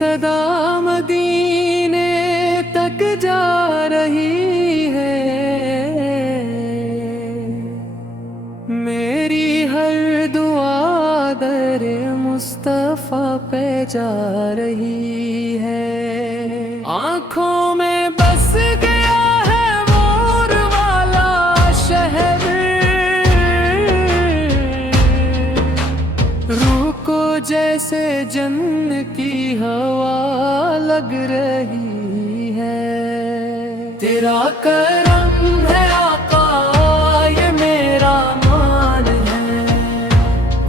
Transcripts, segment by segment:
सदा मदीने तक जा रही है, मेरी हर दुआ दरे मुस्तफा पे जा रही है। आँखों में बस गया है मोर वाला शहर, रूह को जैसे जन्नत की हवा लग रही है। तेरा करम है आका, ये मेरा मान है,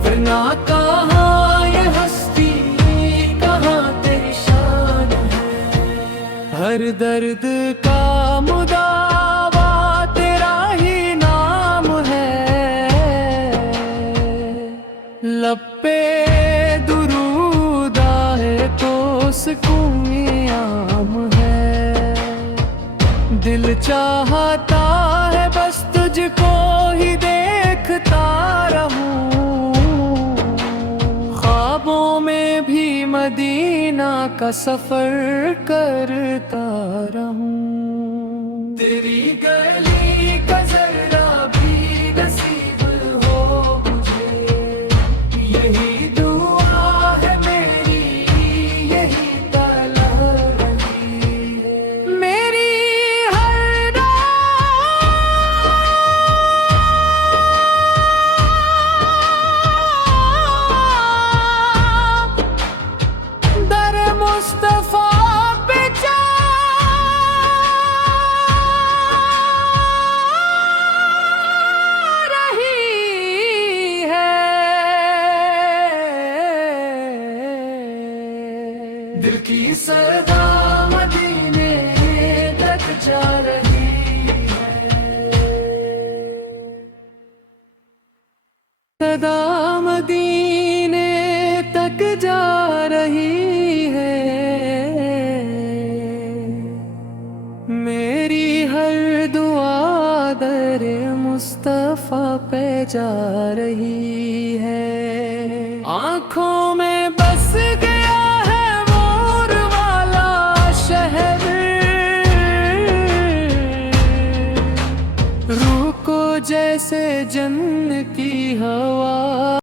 वरना कहाँ ये हस्ती, कहाँ तेरी शान है। हर दर्द का मुदावा तेरा ही नाम है, लब पे दुरूद आए तो सुकून आम है। दिल चाहता है बस तुझको ही देखता रहूं, ख्वाबों में भी मदीना का सफर करता रहूं। तेरी गली का जरा भी नसीब हो मुझे, यही दुआ है मेरी, यही तलब है मेरी। हर दर मुस्तफा पे जा रही है। दिल की सदा मदीने तक जा रही है, सदा मदीने तक जा रही है, मेरी हर दुआ दरे मुस्तफा पे जा रही है। आँखों में बस गया है मोर वाला शहर, रूह को जैसे जन्नत की हवा